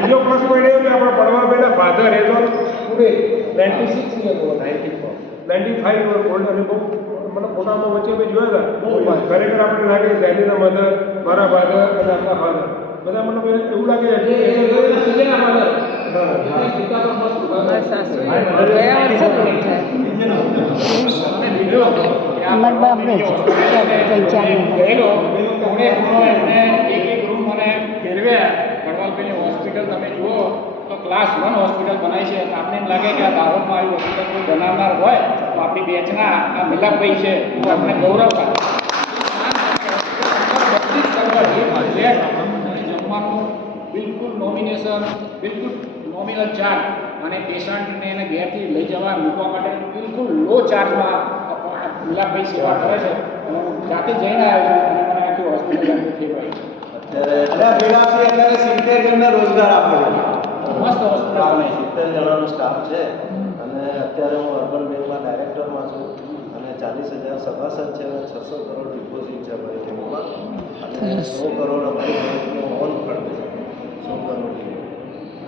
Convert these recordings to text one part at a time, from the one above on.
બીજો plus point એ કે આપણે પડવા બેઠા ફાધર એ તો 96 95 ઓલ્ડ અને બહુ મને ફોટામાં વચ્ચે મેં જોયા હતા ખરેખર આપણે લાગે ડેડીના મધર મારા ફાધર અને આપણા ફાધર બધા મને એવું લાગે હોસ્પિટલ તમે જુઓ તો ક્લાસ 1 હોસ્પિટલ બનાવી છે. આપણે એમ લાગે કે આ દાહોદમાં આવી હોસ્પિટલ કોઈ બનાવનાર હોય તો આપણી બેચના આ મિલાપભાઈ છે તો આપણે ગૌરવ થાય. જમવાનું બિલકુલ નોમિનેશન, બિલકુલ નોમિનલ ચાર્જ અને પેશન્ટને એને ઘેરથી લઈ જવા મૂકવા માટે બિલકુલ લો ચાર્જમાં મિલાપભાઈ સેવા કરે છે. અને હું જાતે જઈને આવ્યો છું અને મને આખી હોસ્પિટલ થઈ ગઈ. અત્યારે 70 જણને રોજગાર આપે છે. મસ્ત હોસ્પિટલ બને 70 જણાનો સ્ટાફ છે અને અત્યારે હું અર્બન બેંકમાં ડાયરેક્ટરમાં છું અને 40,000 સભાસદ છે અને 600 કરોડ ડિપોઝિટ છે અમારી બેંકમાં અને 100 કરોડ અમારી બેંકનો ઓન ફંડ છે. 100 કરોડ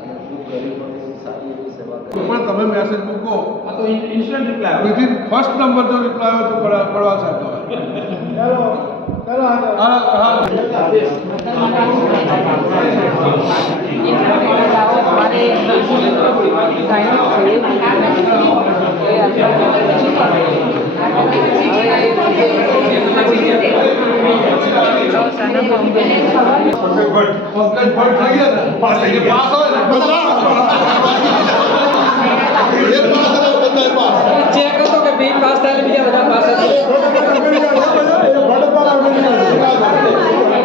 અને ખૂબ ગરીબોની સારી એવી સેવા કરી. પણ તમે મેસેજ મૂકો આ તો instant reply within first number જો રિપ્લાય આવે તો પડવા સાહેબ ચાલો ચેક હતો કે બી પાસ થાય બીજા બધા પાસ હતા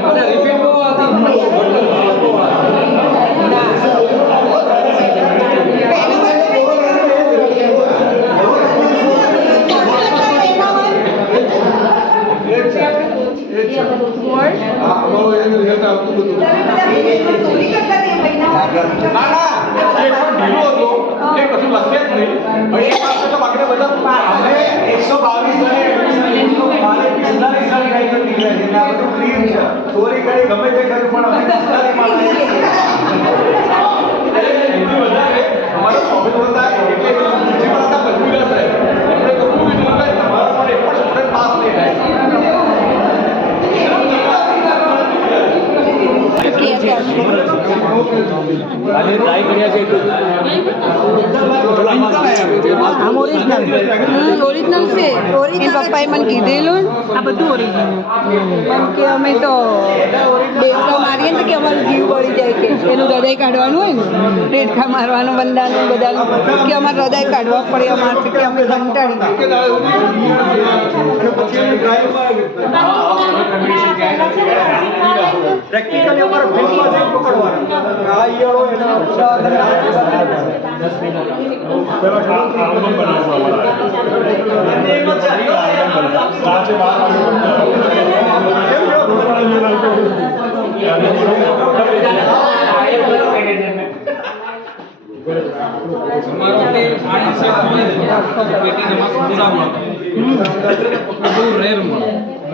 અને રિપીટ બહુ હતી. ચોરી કરી ગમે તે કર્યું પણ અમારો પ્રોફિટ હોતા એટલે તમારા પણ એક પણ સ્ટુડન્ટ પાસ નહીં થાય. ટ્રાય કર્યા છે આમ ઓરિજિનલ છે. ઓરિજિનલ પપ્પાએ મને કીધેલું આ બધું ઓરિજિનલ કેમ કે અમે તો ડેડકા મારીએ ને કે અમારું જીવ બળી જાય કે એનું હૃદય કાઢવાનું હોય ને ડેડકા મારવાનું બંધાનું બધાનું કે અમારે હૃદય કાઢવા પડે અમારથી કે અમે કંટાળી પ્રેક્ટિકલી અમારો ફિલ્ડમાં જઈને પકડવાનું આ ઈયળો એના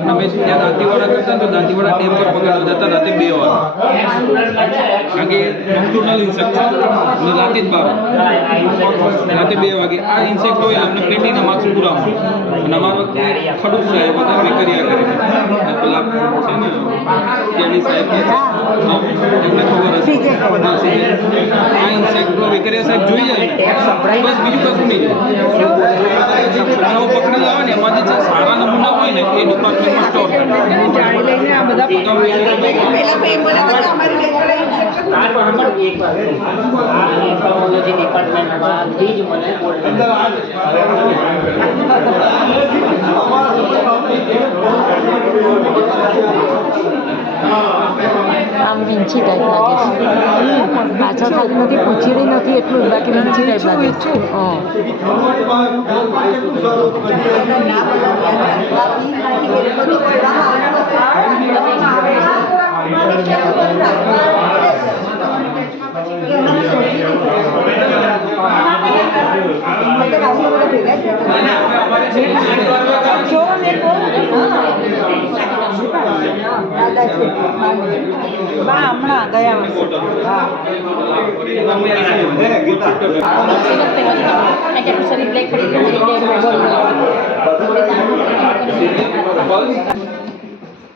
અમે ત્યાં દાંતીવાડા કરતા તો દાંતીવાડા ડેમ પર પકડવા જતા રાતે 2 વાગે કારણ કે નોક્ટર્નલ ઇન્સેક્ટ છે અને રાતે જ 12 રાતે 2 વાગે આ ઇન્સેક્ટ હોય અમને પ્લેટીના માર્ક્સ પૂરા મળે અને અમારા વખતે ખડૂસ સાહેબ હતા વેકરિયા કરીને પેલા છે ને કેડી સાહેબ એમને ખબર હશે આ ઇન્સેક્ટ વેકરિયા સાહેબ જોઈ જાય બસ બીજું કશું નહીં પકડી આવે ને એમાંથી જે સારા નમૂના હોય ને એ ડિપાર્ટમેન્ટમાં સ્ટોર જાણી લઈને આ બધા આમ વિંછી ટાઈપ લાગે છે પાછળ ખાલી નથી પૂછેલી નથી એટલું બાકી વિંછી ટાઈપ લાગે છે બા હમણાં ગયા વર્ષે હા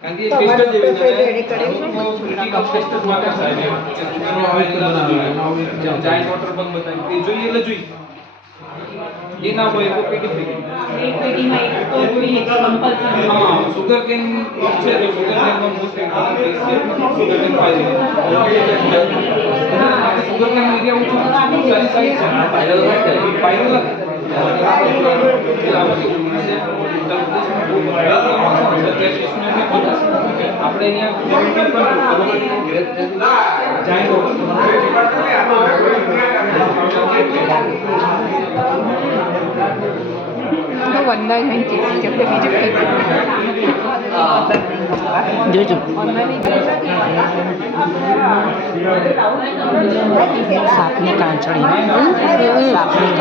કારણ કે ટેસ્ટ જ એવી છે ક્રિટિકલ ટેસ્ટ માં સાહેબ જાઈન્ટ વોટર પંપ બતાવી તે જોઈએ એટલે જોઈએ એ ના હોય તો પેટી હા સુગર કેન છે તો sugar can no most important test છે sugar can file sugar can media ઊંચું સારી સાઈઝ છે ફાઈલ આપણે જોજો સાપની કાંચળી સાપની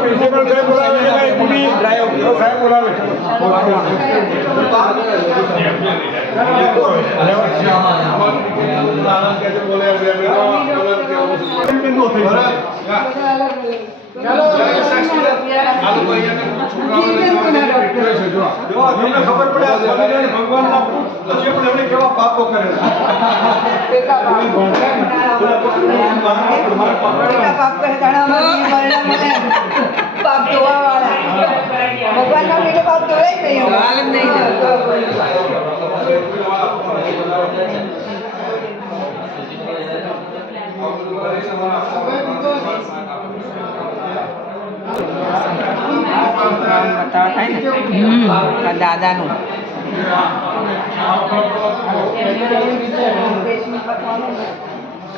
પ્રિન્સિપલ સાહેબ બોલાવે સાહેબ બોલાવે ખબર પડે ભગવાનના કેવા પાપો કરેલા પાપ ધોવા વાળા ભગવાન ના લીધે પાપ ધોવાય જ નહીં દાદાનું